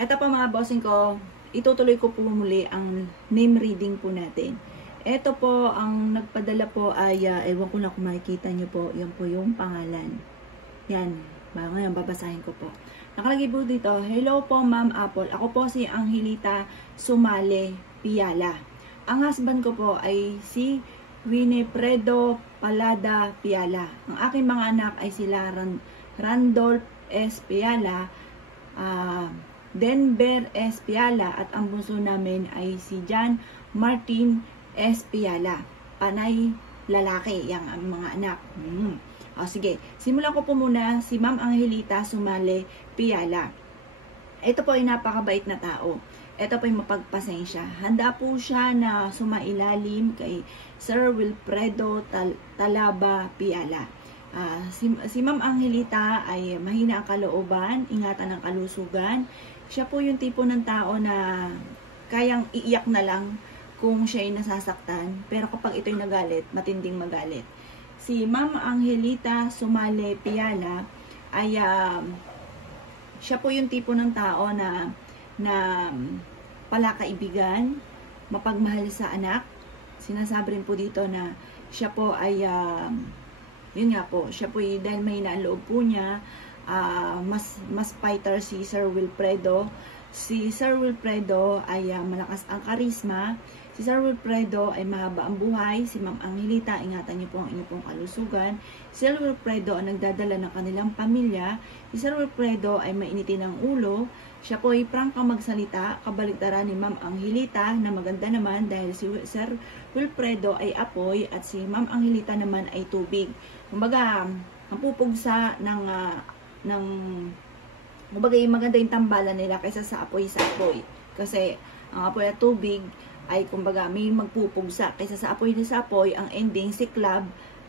Eto pa mga bossing ko, itutuloy ko po muli ang name reading po natin. Eto po, ang nagpadala po ay, ewan ko na kung makikita nyo po, yan po yung pangalan. Yan, ngayon babasahin ko po. Nakalagay po dito, hello po Ma'am Apple, ako po si Angelita Sumale Piala. Ang husband ko po ay si Winifredo Palada Piala. Ang aking mga anak ay sila Randolph S. Piala, Denver S. Piala, at ang bunso namin ay si John Martin S. Piala. Panay lalaki, yang mga anak. O sige, simulan ko po muna si Ma'am Angelita Sumale Piala. Ito po ay napakabait na tao. Ito po ay mapagpasensya. Handa po siya na sumailalim kay Sir Wilfredo Talaba Piala. Si Ma'am Angelita ay mahina ang kalooban, ingatan ng kalusugan. Siya po yung tipo ng tao na kayang iiyak na lang kung siya ay nasasaktan. Pero kapag ito'y nagalit, matinding magalit. Si Ma'am Angelita Sumale Piala ay siya po yung tipo ng tao na palakaibigan, mapagmahal sa anak. Sinasabi rin po dito na siya po ay yun nga po, siya po dahil mahina ang loob po niya, mas fighter si Sir Wilfredo. Si Sir Wilfredo ay malakas ang karisma. Si Sir Wilfredo ay mahaba ang buhay. Si Ma'am Angelita, ingatan niyo po ang inyong pong kalusugan. Si Sir Wilfredo ang nagdadala ng kanilang pamilya. Si Sir Wilfredo ay mainitin ng ulo. Siya po ay prangkang magsalita, kabaligtaran ni Ma'am Angelita na maganda naman dahil si Sir Wilfredo ay apoy at si Ma'am Angelita naman ay tubig. Kumbaga, ang pupugsa ng kumbaga maganda yung tambalan nila kaysa sa apoy sa apoy. Kasi ang apoy at tubig ay kumbaga may magpupugsa kaysa sa apoy na sa apoy, ang ending si club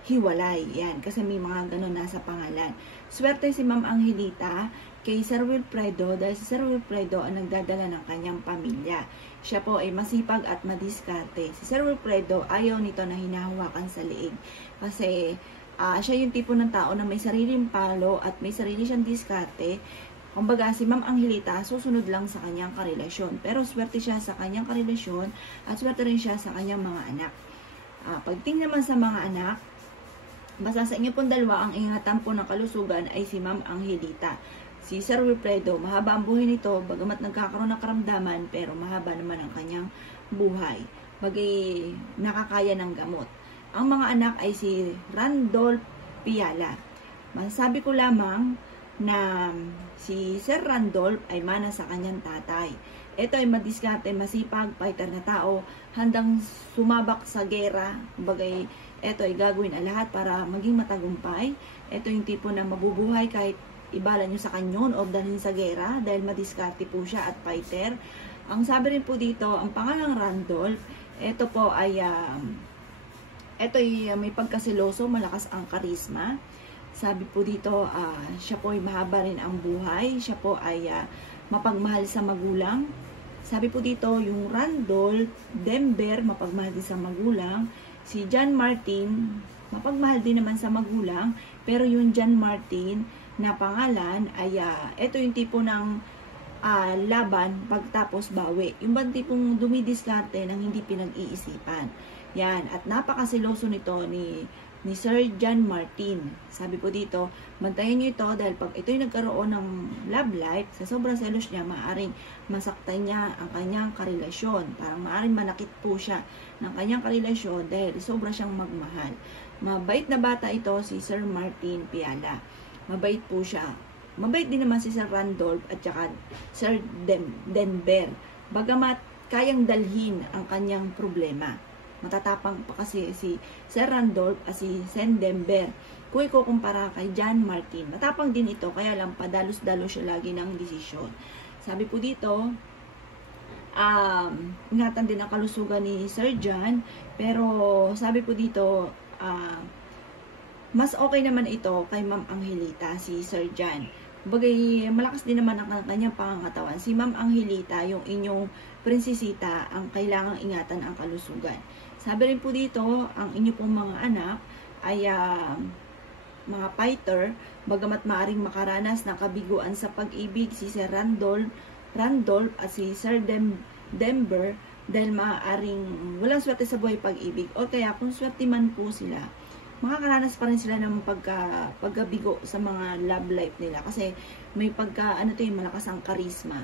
hiwalay. Yan, kasi may mga ganun nasa pangalan. Swerte si Ma'am Angelita kay Sir Wilfredo dahil si Sir Wilfredo ang nagdadala ng kanyang pamilya. Siya po ay masipag at madiskarte. Si Sir Wilfredo ayaw nito na hinahawakan sa liig. Kasi siya yung tipo ng tao na may sariling palo at may sarili siyang diskarte. Kumbaga, si Ma'am Angelita, susunod lang sa kanyang karelasyon. Pero swerte siya sa kanyang karelasyon at swerte rin siya sa kanyang mga anak. Pagtingin naman sa mga anak, basta sa inyo pong dalawa, ang ingatan po ng kalusugan ay si Ma'am Angelita. Si Sir Wilfredo, mahaba ang buhay nito, bagamat nagkakaroon ng karamdaman, pero mahaba naman ang kanyang buhay. Bagay nakakaya ng gamot. Ang mga anak ay si Randolph Piala. Masasabi ko lamang na si Sir Randolph ay mana sa kanyang tatay. Ito ay madiskarte, masipag, fighter na tao, handang sumabak sa gera. Bagay, ito ay gagawin ang lahat para maging matagumpay. Ito yung tipo na mabubuhay kahit ibala nyo sa kanyon o dalhin sa gera dahil madiskarte po siya at fighter. Ang sabi rin po dito, ang pangalang Randolph, ito po ay may pagkasiloso, malakas ang karisma. Sabi po dito, siya po ay mahaba rin ang buhay. Siya po ay mapagmahal sa magulang. Sabi po dito, yung Randolph, Denver, mapagmahal din sa magulang. Si John Martin, mapagmahal din naman sa magulang. Pero yung John Martin na pangalan ay, ito yung tipo ng laban pagtapos bawi. Yung bang tipong dumidiskarte ng hindi pinag-iisipan. Yan, at napakasiloso nito ni Sir John Martin. Sabi po dito, bantayan nyo ito dahil pag ito'y nagkaroon ng love life, sa sobrang selos niya, maaaring masaktan niya ang kanyang karelasyon. Parang maaaring manakit po siya ng kanyang karelasyon dahil sobra siyang magmahal. Mabait na bata ito si Sir Martin Piala. Mabait po siya. Mabait din naman si Sir Randolph at saka Sir Denver. Bagamat kayang dalhin ang kanyang problema. Matatapang pa kasi si Sir Randolph at si Sen Denver. Kung ikukumpara kay John Martin, matapang din ito, kaya lang padalos-dalos siya lagi ng desisyon. Sabi po dito, ingatan din ang kalusugan ni Sir John, pero sabi po dito, mas okay naman ito kay Ma'am Angelita, si Sir John. Bagay, malakas din naman ang kanyang pangangatawan. Si Ma'am Angelita, yung inyong prinsesita, ang kailangang ingatan ang kalusugan. Sabi rin po dito, ang inyo pong mga anak ay mga fighter, bagamat maaring makaranas ng kabiguan sa pag-ibig si Sir Randolph Randolph at si Sir Denver dahil maaaring walang swerte sa buhay pag-ibig, o kaya kung swerte man po sila, makakaranas pa rin sila ng pagkabigo sa mga love life nila kasi may malakas ang charisma.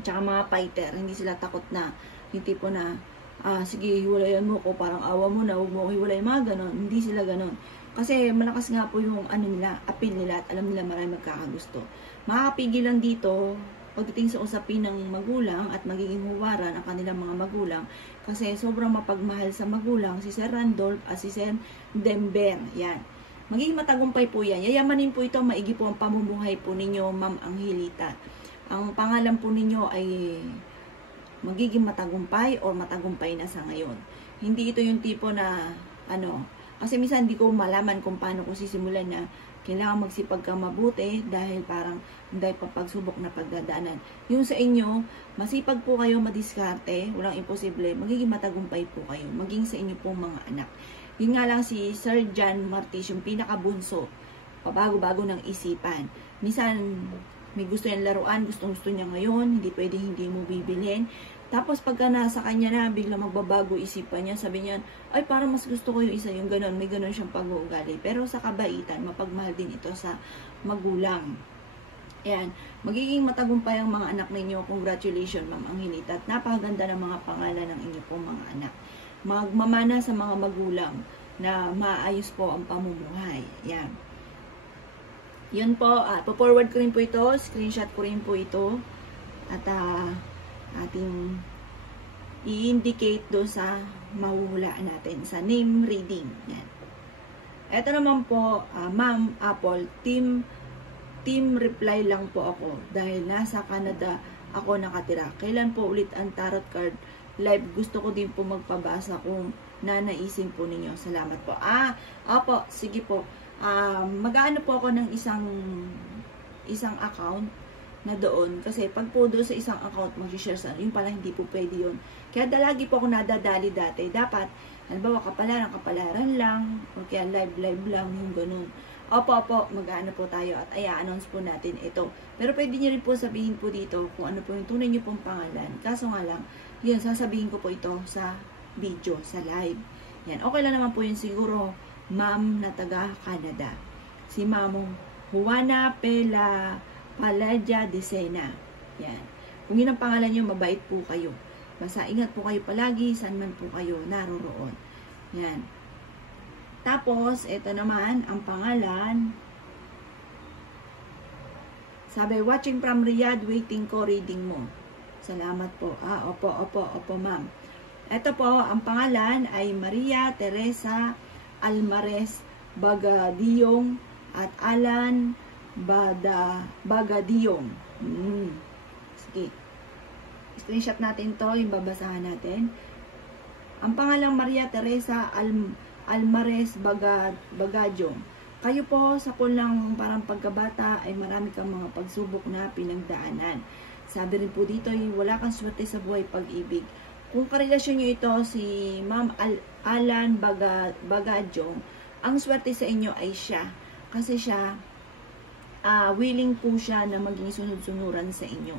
Tsaka mga fighter, hindi sila takot na yung tipo na sige, hiwalayan mo ko, parang awa mo na, huwag mo ko hiwalay, mga ganon. Hindi sila ganon. Kasi malakas nga po yung appeal nila at alam nila marami magkakagusto. Makakapigil lang dito pagdating sa usapin ng magulang at magiging huwaran ang kanilang mga magulang kasi sobrang mapagmahal sa magulang si Sir Randolph at si Sir Denver. Yan. Magiging matagumpay po yan. Yayamanin po ito, maigi po ang pamumuhay po ninyo, Ma'am Angelita. Ang pangalan po ninyo ay magiging matagumpay o matagumpay na sa ngayon. Hindi ito yung tipo na kasi minsan hindi ko malaman kung paano ko sisimulan na kailangan magsipag ka mabuti dahil parang dahil pagsubok na pagdadaanan. Yung sa inyo, masipag po kayo, madiskarte, walang imposible, magiging matagumpay po kayo, maging sa inyo pong mga anak. Yun nga lang si Sir John Martis, yung pinakabunso, pabago-bago ng isipan. Minsan, may gusto niyang laruan, gustong-gusto niya ngayon, hindi pwede hindi mo bibilhin. Tapos pagka nasa kanya na, bigla magbabago isipan niya, sabi niya, ay parang mas gusto ko yung isa, yung ganon, may ganon siyang pag-uugali. Pero sa kabaitan, mapagmahal din ito sa magulang. Ayan, magiging matagumpay ang mga anak ninyo. Congratulations, Ma'am Angelita. At napakaganda ng mga pangalan ng inyo pong mga anak. Magmamana sa mga magulang na maayos po ang pamumuhay. Ayan. Yun po, po-forward ko rin po ito, screenshot ko rin po ito. At ating i-indicate do sa mahuhulaan natin sa name reading. Yan. Ito naman po, Ma'am Apple, team reply lang po ako dahil nasa Canada ako nakatira. Kailan po ulit ang tarot card live? Gusto ko din po magpabasa kung nanaisin po ninyo. Salamat po. Opo, sige po. Mag-aano po ako ng isang account na doon. Kasi pag po doon sa isang account mag-share sa yun pala hindi po pwede yun. Kaya lagi po ako nadadali dati. Dapat, halimbawa kapalaran lang, o kaya live lang, yung ganun. Opo, mag-ano po tayo at i-announce po natin ito. Pero pwede nyo rin po sabihin po dito kung ano po yung tunay nyo pong pangalan. Kaso nga lang, yun, sasabihin ko po ito sa video, sa live. Yan, okay lang naman po yun siguro, Ma'am na taga Canada. Si Ma'am Juana Paladia de Sena. Yan. Kung yun ang pangalan nyo, mabait po kayo. Basta ingat po kayo palagi, saan man po kayo naroroon. Yan. Tapos, ito naman, ang pangalan. Sabi, watching from Riyadh, waiting ko, reading mo. Salamat po. Opo, ma'am. Ito po, ang pangalan ay Maria Teresa Almares Bagadiyong at Alan Bagadiyong. Sige. Screenshot natin to, yung babasahan natin. Ang pangalang Maria Teresa Almares Bagadiyong. Kayo po sa kulang parang pagkabata ay marami kang mga pagsubok na pinagdaanan. Sabi rin po dito, wala kang swerte sa buhay pag-ibig. Kung karelasyon nyo ito si Ma'am Alan Bagadiyong, ang swerte sa inyo ay siya. Kasi siya, willing po siya na maging sunod-sunuran sa inyo.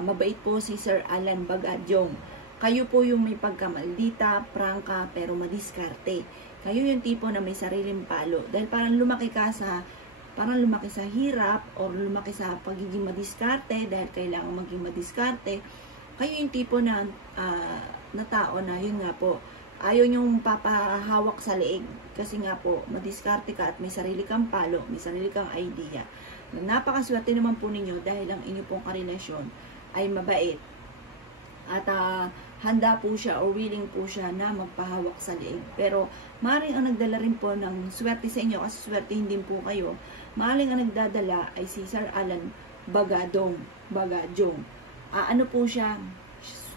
Mabait po si Sir Alan Bagadiyong. Kayo po yung may pagkamaldita, prangka, pero madiskarte. Kayo yung tipo na may sariling palo. Dahil parang lumaki sa hirap or lumaki sa pagiging madiskarte dahil kailangan maging madiskarte. Kayo yung tipo na tao na yun nga po, ayaw yung papahawak sa leeg. Kasi nga po, madiskarte ka at may sarili kang palo, may sarili kang idea. Napakaswerte naman po ninyo dahil ang inyo pong karelasyon ay mabait. At handa po siya o willing po siya na magpahawak sa leeg. Pero maaaring ang nagdala rin po ng swerte sa inyo kasi swerte hindi po kayo. Maaaring ang nagdadala ay si Sir Alan Bagadiyong. Ano po siya,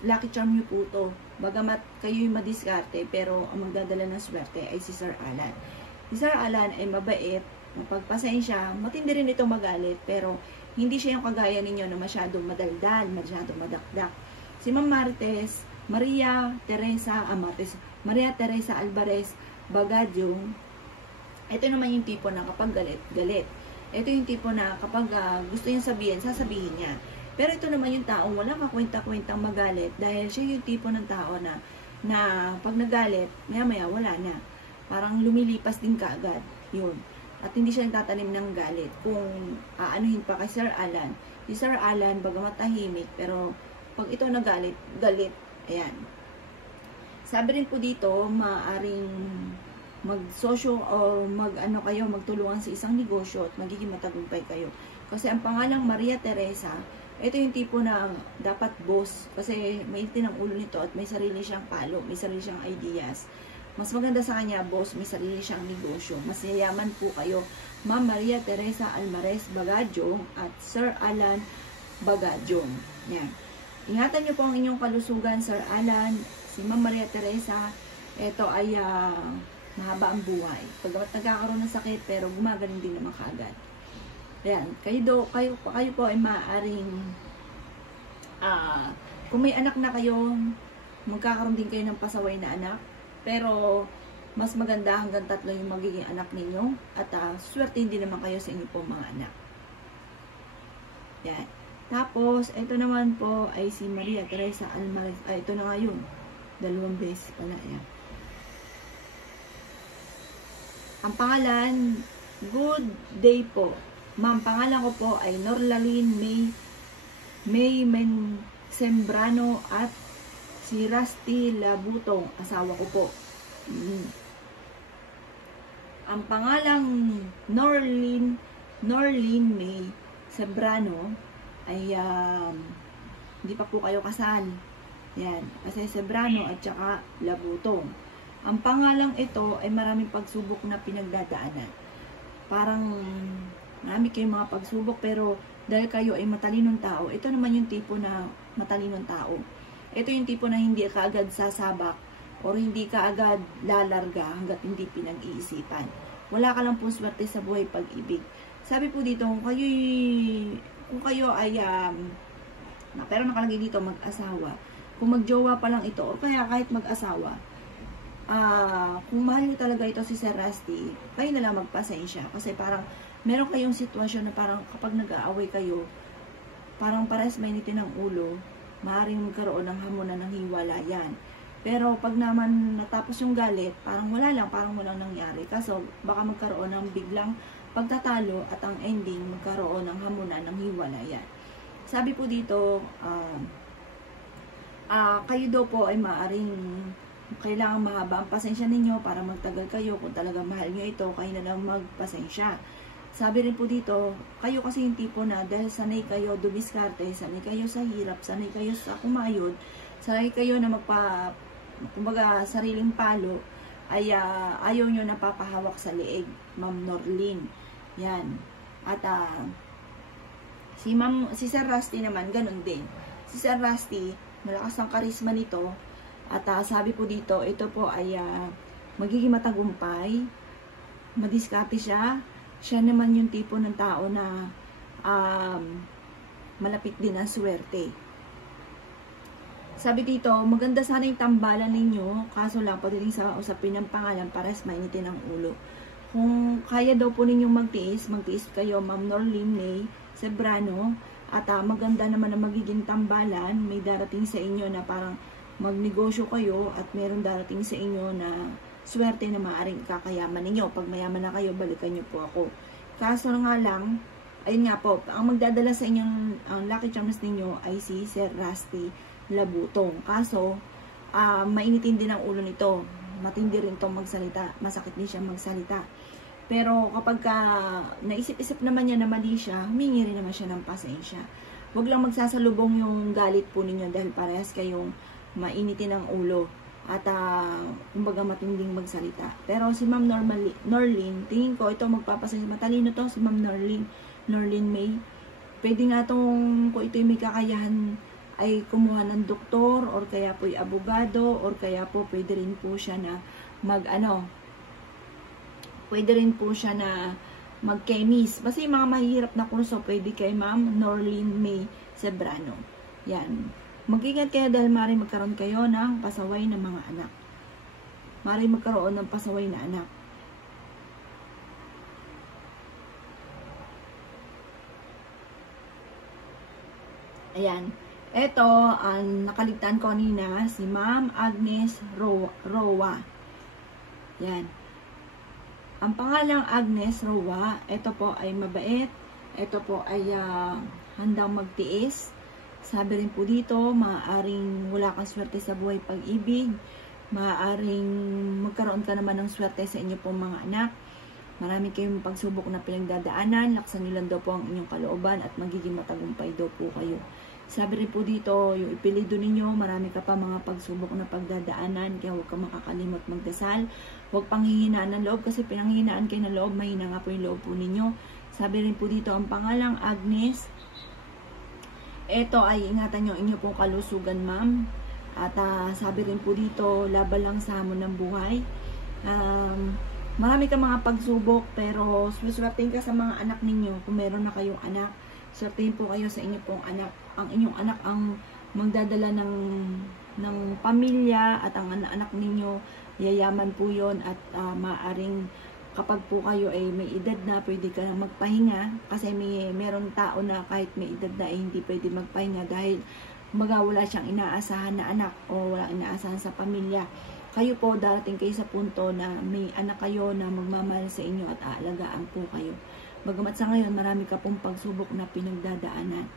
lucky charm niyo po to. Bagamat kayo yung madiskarte, pero ang magdadala ng swerte ay si Sir Alan. Si Sir Alan ay mabait, mapagpasensya, matindi rin itong magalit, pero hindi siya yung kagaya ninyo na masyadong madaldal, masyadong madakdak. Si Ma'am Maria Teresa Alvarez Bagadiyong, ito naman yung tipo na kapag galit. Ito yung tipo na kapag gusto niya sabihin, sasabihin niya. Pero ito naman yung taong wala kakwenta-kwentang magalit dahil siya yung tipo ng tao na pag nagalit, maya-maya wala na. Parang lumilipas din kaagad. Yun. At hindi siya nagtatanim ng galit. Kung aanuhin pa kay Sir Alan, si Sir Alan, bagamat tahimik, pero pag ito nagalit, galit. Ayan. Sabi rin po dito, maaring magsosyo o magtulungan sa isang negosyo at magiging matagumpay kayo. Kasi ang pangalang Maria Teresa, ito yung tipo na dapat boss. Kasi may ng ulo nito at may sarili siyang palo, may sarili siyang ideas. Mas maganda sa kanya, boss, may sarili siyang negosyo. Mas yayaman po kayo. Ma'am Maria Teresa Almares Bagadjong at Sir Alan Bagadjong. Yan. Ingatan niyo po ang inyong kalusugan, Sir Alan. Si Ma'am Maria Teresa, ito ay mahaba ang buhay. Pagkat nagkakaroon ng sakit, pero gumagaling din naman kaagad. Ayan. Kayo po ay maaaring kung may anak na kayo, magkakaroon din kayo ng pasaway na anak. Pero mas maganda hanggang 3 yung magiging anak ninyo. At swerte din naman kayo sa inyo po mga anak. Yan. Tapos, ito naman po ay si Maria Teresa Almares. Ito na nga yun. 2 beses pala. Yan. Ang pangalan, good day po. Ma'am, pangalan ko po ay Norlaline May Sembrano at si Rusty Labutong, asawa ko po. Ang pangalang Norlin May Sembrano ay hindi pa po kayo kasal. Yan, kasi Sembrano at saka Labutong. Ang pangalang ito ay maraming pagsubok na pinagdadaanan. Parang marami kayong mga pagsubok, pero dahil kayo ay matalinong tao, ito naman yung tipo na matalinong tao. Ito yung tipo na hindi ka agad sasabak o hindi ka agad lalarga hanggat hindi pinag-iisipan. Wala ka lang po swerte sa buhay pag-ibig. Sabi po dito, kung kayo ay pero nakalagay dito mag-asawa, kung magjowa pa lang ito o kaya kahit mag-asawa, kung mahal nyo talaga ito si Sir Rusty, kayo na lang magpasensya. Kasi parang meron kayong sitwasyon na parang kapag nag-aaway kayo, parang parehas mainitin ng ulo, maaaring magkaroon ng hamunan ng hiwalayan. Pero pag naman natapos yung galit, parang wala lang, parang walang nangyari. Kaso baka magkaroon ng biglang pagtatalo at ang ending magkaroon ng hamunan ng hiwalayan. Sabi po dito, kayo daw po ay maaaring kailangan mahaba ang pasensya ninyo para magtagal kayo. Kung talagang mahal nyo ito, kayo na lang magpasensya. Sabi rin po dito, kayo kasi yung tipo na dahil sanay kayo dumiskarte, sanay kayo sa hirap, sanay kayo sa kumayod, sanay kayo na kumbaga sariling palo, ay ayaw nyo napapahawak sa leeg, Ma'am Norlin. Yan. At si Sir Rusty naman, ganun din. Si Sir Rusty, malakas ang karisma nito. At sabi po dito, ito po ay magiging matagumpay, madiskarte siya. Siya naman yung tipo ng tao na malapit din ang swerte. Sabi dito, maganda sana yung tambalan ninyo, kaso lang pagdating sa usapin ng pangalan, pares mainitin ang ulo. Kung kaya daw po ninyong magtiis kayo, Ma'am Norlin May Sembrano, at maganda naman ang magiging tambalan, may darating sa inyo na parang magnegosyo kayo at meron darating sa inyo na swerte na maaaring kakayaman ninyo. Pag mayaman na kayo, balikan nyo po ako. Kaso nga lang, ayun nga po, ang magdadala sa inyong lucky charms ninyo ay si Sir Rusty Labutong. Kaso, mainitin din ang ulo nito. Matindi rin itong magsalita. Masakit din siya magsalita. Pero kapag naisip-isip naman niya na mali siya, humingi rin naman siya ng pasensya. Huwag lang magsasalubong yung galit po ninyo dahil parehas kayong mainitin ang ulo at kumbaga matinding magsalita. Pero si Ma'am Norlin, tingin ko ito magpapasensya. Matalino to si Ma'am Norlin May. Pwede nga kung ito may kakayahan ay kumuha ng doktor or kaya po yung abogado or kaya po pwede rin po siya na pwede rin po siya na mag-chemist. Basta yung mga mahihirap na kurso pwede kay Ma'am Norlin May Sembrano. Yan. Mag-ingat kayo dahil maaaring magkaroon kayo ng pasaway ng mga anak. Maaaring magkaroon ng pasaway na anak. Ayan. Ito, ang nakaligtaan ko kanina, si Ma'am Agnes Rowa. Yan. Ang pangalang Agnes Rowa, ito po ay mabait. Ito po ay handang magtiis. Sabi rin po dito, maaaring wala kang swerte sa buhay pag-ibig. Maaaring magkaroon ka naman ng swerte sa inyo pong mga anak. Marami kayong pagsubok na pinagdadaanan. Laksan nyo lang daw po ang inyong kalooban at magiging matagumpay daw po kayo. Sabi rin po dito, yung ipilido ninyo, marami ka pa mga pagsubok na pagdadaanan, kaya huwag ka makakalimot magdasal. Huwag panghihinaan ng loob, kasi pinanghihinaan kayo ng loob, mahina nga po yung loob po ninyo. Sabi rin po dito, ang pangalang Agnes, ito ay ingatan nyo inyo pong kalusugan, ma'am. At sabi rin po dito, laban lang sa hamon ng buhay. Marami ka mga pagsubok, pero suswertein ka sa mga anak ninyo. Kung meron na kayong anak, swertein po kayo sa inyo pong anak. Ang inyong anak ang magdadala ng pamilya, at ang anak ninyo, yayaman po yon. At maaring kapag po kayo ay may edad na, pwede ka na magpahinga. Kasi meron tao na kahit may edad na ay hindi pwede magpahinga dahil wala siyang inaasahan na anak o wala inaasahan sa pamilya. Kayo po, darating kayo sa punto na may anak kayo na magmamahal sa inyo at aalagaan po kayo. Bagamat sa ngayon, marami ka pong pagsubok na pinagdadaanan.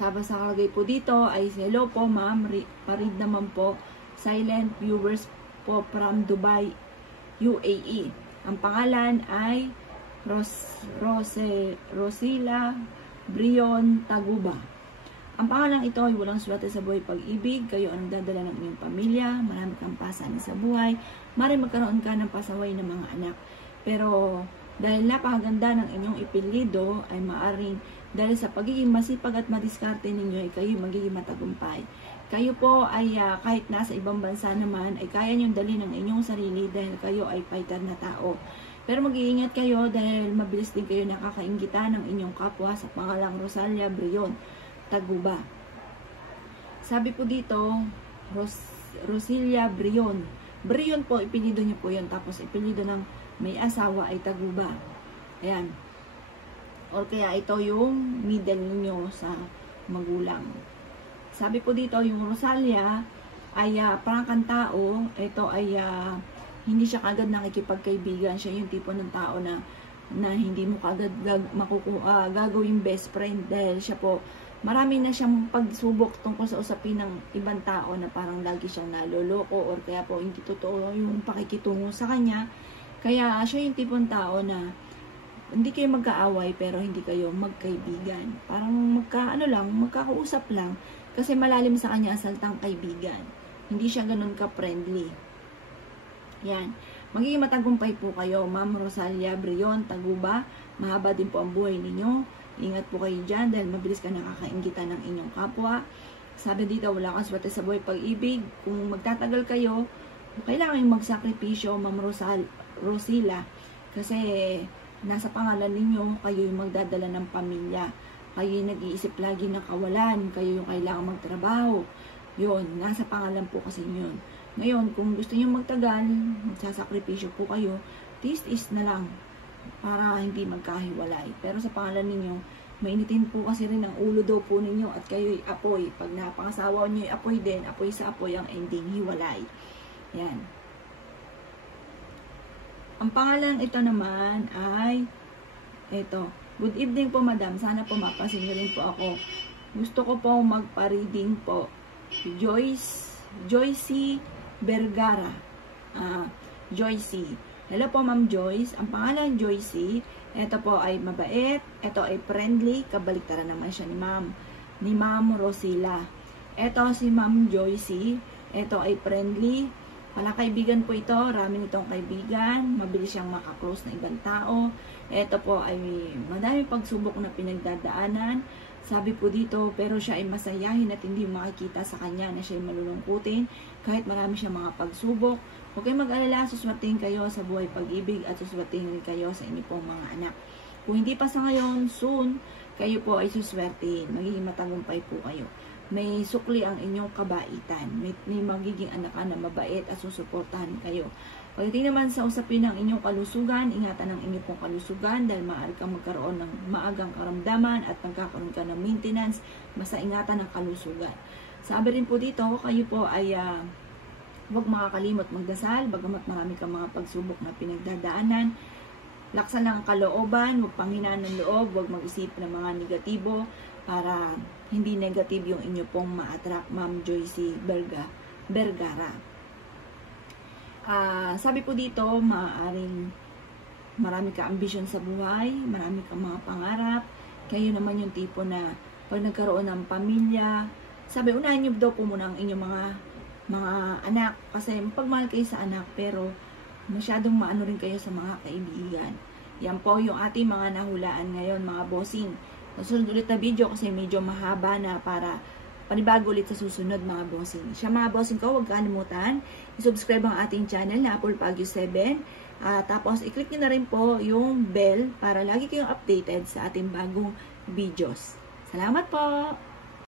Sabi sa kalagay po dito ay hello po ma'am, parid naman po, silent viewers po from Dubai, UAE. Ang pangalan ay Rosila Brion Taguba. Ang pangalan ito ay walang swerte sa buhay pag-ibig, kayo ang nagdadala ng inyong pamilya, marami kang pasan sa buhay, maaaring magkaroon ka ng pasaway ng mga anak. Pero dahil napakaganda ng inyong ipilido ay maaring dahil sa pagiging masipag at madiskarte ninyo ay kayo magiging matagumpay. Kayo po ay kahit nasa ibang bansa naman ay kaya niyong dali ng inyong sarili dahil kayo ay fighter na tao. Pero mag-iingat kayo dahil mabilis din kayo nakakainggitan ng inyong kapwa sa pangalang Rosalia Brion Taguba. Sabi po dito, Rosilia Brion. Brion po, ipilido niyo po yun. Tapos ipilido ng may asawa ay Taguba. Ayan. O kaya ito yung middle niyo sa magulang. Sabi po dito, yung Rosalia ay parang kang tao. Ito ay hindi siya kagad nakikipagkaibigan. Siya yung tipo ng tao na hindi mo kagad gagawing best friend. Dahil siya po, marami na siyang pagsubok tungkol sa usapin ng ibang tao na parang lagi siyang naloloko or kaya po hindi totoo yung pakikitungo sa kanya. Kaya siya yung tipong tao na hindi kayo magkaaway pero hindi kayo magkaibigan. Parang magkakausap lang kasi malalim sa kanya ang salitang kaibigan. Hindi siya ganun ka-friendly. Yan. Magiging matagumpay po kayo, Ma'am Rosalia Brion Taguba. Mahaba din po ang buhay ninyo. Ingat po kayo dyan dahil mabilis ka nakakainggitan ng inyong kapwa. Sabi dito, wala kang swerte sa buhay pag-ibig. Kung magtatagal kayo, kailangan yung magsakripisyo, Ma'am Rosila. Kasi nasa pangalan ninyo, kayo yung magdadala ng pamilya. Kayo yung nag-iisip lagi ng kawalan. Kayo yung kailangan magtrabaho. Yun, nasa pangalan po kasi yun. Ngayon, kung gusto nyo magtagal, magsasakripisyo po kayo, tis-is na lang para hindi magkahiwalay. Pero sa pangalan ninyo, mainitin po kasi rin ang ulo daw po ninyo at kayo'y apoy. Pag napangasawa nyo, apoy din. Apoy sa apoy ang ending, hiwalay. Yan. Ang pangalan ito naman ay ito. Good evening po, madam. Sana po mapasin nyo rin po ako. Gusto ko po magpa-reading po. Joyce Vergara. Joyce. Hello po, Ma'am Joyce. Ang pangalan Joyce, ito po ay mabait. Ito ay friendly. Kabaliktaran naman siya ni Ma'am Rosila. Ito si Ma'am Joyce. Ito ay friendly. Kaibigan po ito, rami nitong kaibigan, mabilis siyang makaklose na ibang tao. Ito po ay madaming pagsubok na pinagdadaanan. Sabi po dito, pero siya ay masayahin at hindi makikita sa kanya na siya ay malulungkutin kahit marami siyang mga pagsubok. Huwag kayong mag-alala, suswertein kayo sa buhay pag-ibig at suswertein kayo sa inyo pong mga anak. Kung hindi pa sa ngayon, soon, kayo po ay suswertein, magiging matagumpay po kayo. May sukli ang inyong kabaitan, may magiging anak na mabait at susuportahan kayo. Pagdating naman sa usapin ng inyong kalusugan, ingatan ang inyong pong kalusugan dahil maaari kang magkaroon ng maagang karamdaman at magkakaroon ka ng maintenance, basta ingatan ang kalusugan. Sabi rin po dito, kayo po ay huwag makakalimot magdasal, bagamat marami kang mga pagsubok na pinagdadaanan. Laksan lang ang kalooban, huwag panghinaan ng loob, huwag mag-isip ng mga negatibo para hindi negative yung inyo pong ma-attract, Ma'am Joyce Vergara. Sabi po dito, maaaring marami ka ambisyon sa buhay, marami kang mga pangarap, kayo naman yung tipo na pag nagkaroon ng pamilya, sabi unahin nyo daw po muna ang inyong mga anak, kasi pagmahal kayo sa anak, pero masyadong maano rin kayo sa mga kaibigan. Yan po yung ating mga nahulaan ngayon, mga bossing. Susunod ulit na video kasi medyo mahaba na para panibago ulit sa susunod, mga bossing. Siya mga bossing ko, huwag kalimutan i-subscribe ang ating channel na Apple Pagyo 7. Tapos i-click nyo na rin po yung bell para lagi kayong updated sa ating bagong videos. Salamat po!